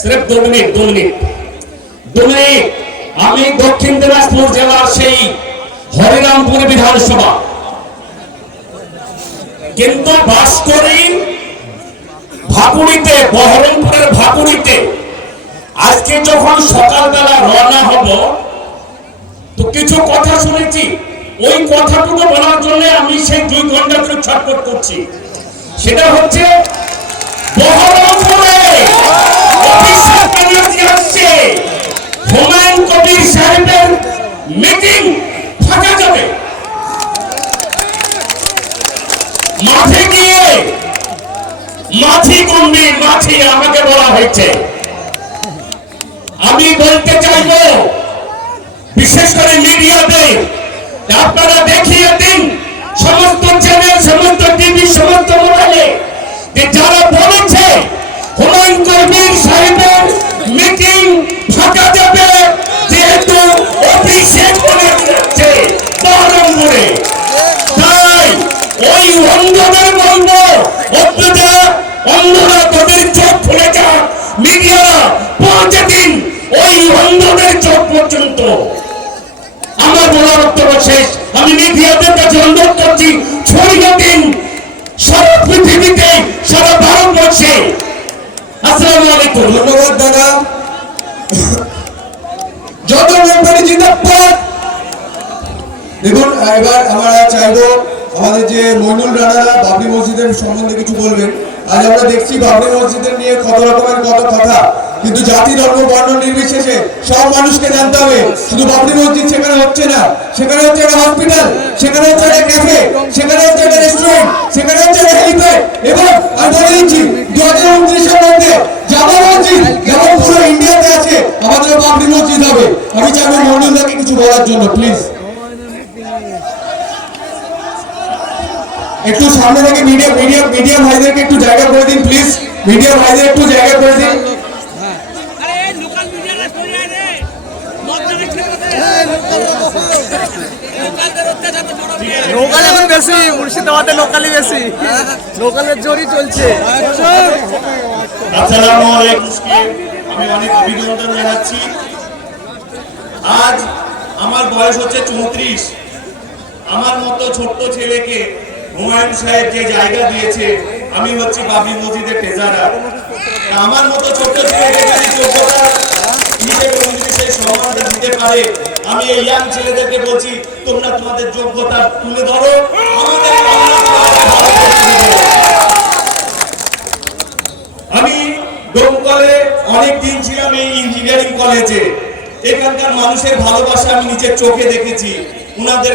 सिर्फ 2 मिनिट আমি দক্ষিণ দিনাজপুর জেলার সেই হরিরামপুর বিধানসভা কিন্তু বাস করি ভাকুড়িতে, বহরমপুরের ভাকুড়িতে। আজকে যখন সকালবেলা রওনা হব তো কিছু কথা শুনেছি, ওই কথাটুকু বলার জন্য আমি সেই 2 ঘন্টা ধরে ছটফট করছি। সেটা হচ্ছে বহরমপুরে অফিসার ব্যানার্জি আসছে, হুমায়ুন কবির সাহেবের মিটিং ফাঁকা যাবে। মাঠে গিয়ে মাছি কমবি, মাছি আমাকে বলা হয়েছে। আমি বলতে চাইব বিশেষ করে মিডিয়াতে আপনারা দেখিয়ে দিন, সমস্ত চ্যানেল, সমস্ত টিভি, সমস্ত মোবাইলে, যে যারা বলেছে হুমায়ুন কবির সাহেবের মিটিং ফাঁকা যাবে যেহেতু অভিষেক বলে যাচ্ছে বহরমপুরে। তাই ওই অন্ধদের বলবো, অন্ধরা তোদের চোখ খুলে যাক, মিডিয়ারা পৌঁছে দিন ওই অন্ধদের চোখ পর্যন্ত। আমার বলার বক্তব্য শেষ। আমি মিডিয়াদের কাছে অনুরোধ করছি, ছড়িয়ে দিন সারা পৃথিবীতে, সারা ভারতবর্ষে। আসসালামু আলাইকুম। ধন্যবাদ দাদা। যত মেম্বারি জিন্দাবাদ। দেখুন, এবার আমরা চাইবো আমাদের যে মইনুল রানারা বাবরি মসজিদের সম্বন্ধে কিছু বলবেন। আজ আমরা দেখছি বাবরি মসজিদের নিয়ে কত রকমের কত কথা, কিন্তু জাতি ধর্ম বর্ণ নির্বিশেষে সব মানুষকে জানতে হবে। শুধু বাবরি মসজিদ সেখানে হচ্ছে না, সেখানে হচ্ছে একটা হসপিটাল, সেখানে হচ্ছে একটা ক্যাফে, সেখানে হচ্ছে একটা রেস্টুরেন্ট, সেখানে হচ্ছে একটা হেলিপ্যাড। এবং আমি বলে দিচ্ছি 2029-এর মধ্যে জামা মসজিদ যেমন পুরো ইন্ডিয়াতে আছে, আমাদের বাবরি মসজিদ হবে। আমি চাইবো মইনুলদাকে কিছু বলার জন্য, প্লিজ। একটু সামনে থেকে মিডিয়া ভাইদেরকে একটু জায়গা করে দিন, প্লিজ। মিডিয়া ভাইদের একটু জায়গা করে দিন। লোকাল এখন বেশি, মুর্শিদাবাদে লোকালই বেশি, লোকালের জোরই চলছে। আসসালামু আলাইকুম। আমি অনেক অভিনন্দন জানাচ্ছি। আজ আমার বয়স হচ্ছে 34। আমার মতো ছোট্ট ছেলেকে হুমায়ুন সাহেব যে জায়গা দিয়েছে, আমি হচ্ছি বাবরি মসজিদের ট্রেজারার। আমার মতো ছোট্ট ছেলেকে যদি যোগ্যতা সেই সম্মানটা দিতে পারে, আমি এই ইয়াং ছেলেদেরকে বলছি, তোমরা তোমাদের যোগ্যতা তুলে ধরো। আমি ডোমকলে অনেক দিন ছিলাম এই ইঞ্জিনিয়ারিং কলেজে। এখানকার মানুষের ভালোবাসা আমি নিজের চোখে দেখেছি। উনাদের